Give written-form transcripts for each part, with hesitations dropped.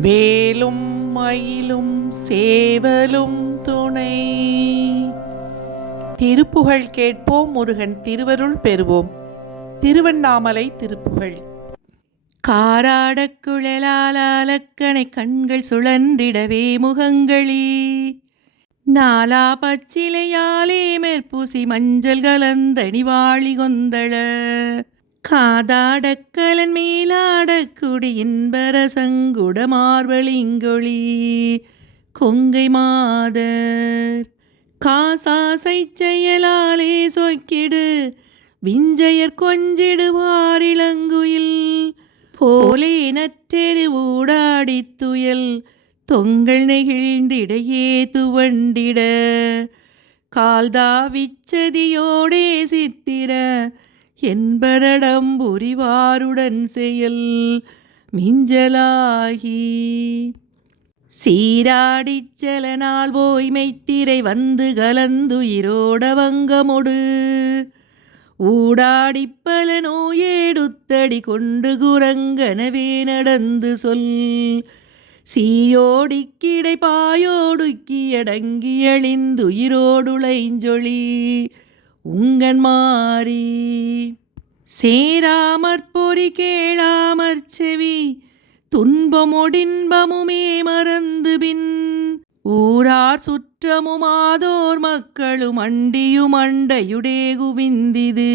வேலும் மயிலும் சேவலும் துணை. திருப்புகழ் கேட்போம், முருகன் திருவருள் பெறுவோம். திருவண்ணாமலை திருப்புகழ். காராடக் குழலாலக்கணை கண்கள் சுழன்றிடவே முகங்களி நாலா பச்சிலையாலே மேற்பூசி மஞ்சள் கலந்தணி வாழி கொந்தள காதாடக்கலன் மேலாடக்குடி இன்பர சங்குட மார்வலிங்கொழி கொங்கை மாதர் காசாசை செயலாலே சொக்கிடு விஞ்சையர் கொஞ்சிடுவாரிளங்குயில் போலே நற்றெரு ஊடாடித் துயல் தொங்கள் நெகிழ்ந்திடையே துவண்டிட கால்தாவிச்சதியோடே சித்திர என்பரடம் புரிவாருடன் செயல் மிஞ்சலாகி சீராடிச் செலனால் போய் மெய்த்திரை வந்து கலந்துயிரோட வங்கமொடு ஊடாடிப்பல நோயேடுத்தடி கொண்டு குரங்கனவே நடந்து சொல் சீயோடிக்கிடை பாயோடுக்கியடங்கி அழிந்துயிரோடுளைஞ்சொழி உங்கன் மாறி சேராமற் பொறி கேளாமற் செவி துன்பமொடின்பமுமே மறந்து பின் ஊரார் சுற்றமுமாதோர் மக்களும் அண்டியும் அண்டையுடே குவிந்திது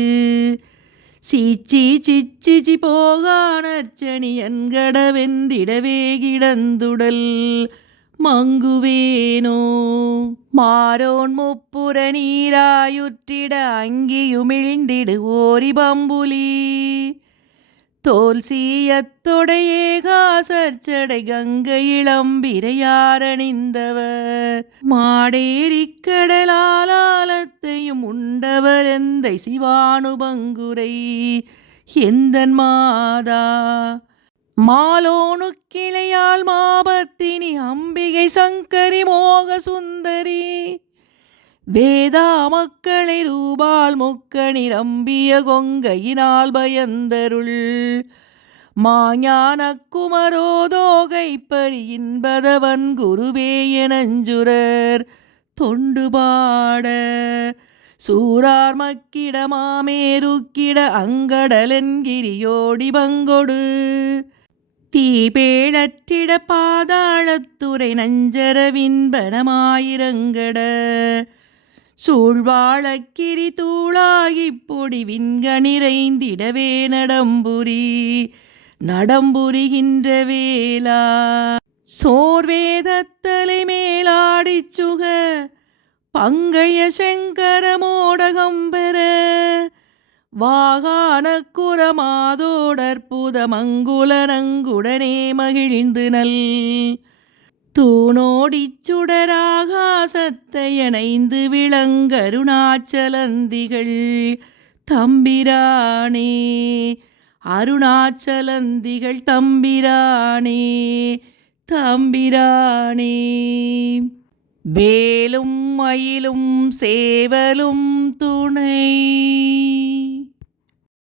சீச்சி சிச்சிச்சி போகானச்சனி என்கடவெந்திடவே கிடந்துடல் மங்குவேனோ மாரோன் முப்புற நீராயுற்றிட அங்கியுமிழ்ந்திடு ஓரி பம்புலி தோல் சீயத்தொடையே காசற்சடை கங்கை இளம்பிரையாரணிந்தவர் மாடேரிக் கடலாலத்தையும் உண்டவர் எந்தை சிவானுபங்குரை எந்தன் மாதா மாலோனு கிளையால் மாபத்தினி அம்பிகை சங்கரி மோக சுந்தரி வேதா மக்களை ரூபால் முக்கணி ரம்பிய கொங்கையினால் பயந்தருள் மாஞான குமரோதோகை பரி இன்பதவன் குருவே எனஞ்சுரர் தொண்டு பாட சூரார் மக்கிட மாமேருக்கிட அங்கடலென்கிரியோடி பங்கொடு தீபேழற்றிட பாதாளத்துறை நஞ்சரவின்பனமாயிரங்கட சூழ்வாழக்கிரி தூளாகிப் பொடி விண்கணிறைந்திடவே நடம்புரிகின்ற வேளா சோர்வேதத்தலை மேலாடிச் சுக பங்கைய செங்கர மோடகம்பெற வாகானக்குரமாதோடற்புத மங்குலனங்குடனே மகிழ்ந்து நல் தூணோடிச் சுடராகாசத்தையணைந்து விளங்கருணாச்சலந்திகள் தம்பிரானே அருணாச்சலந்திகள் தம்பிரானே வேலும் மயிலும் சேவலும் துணை.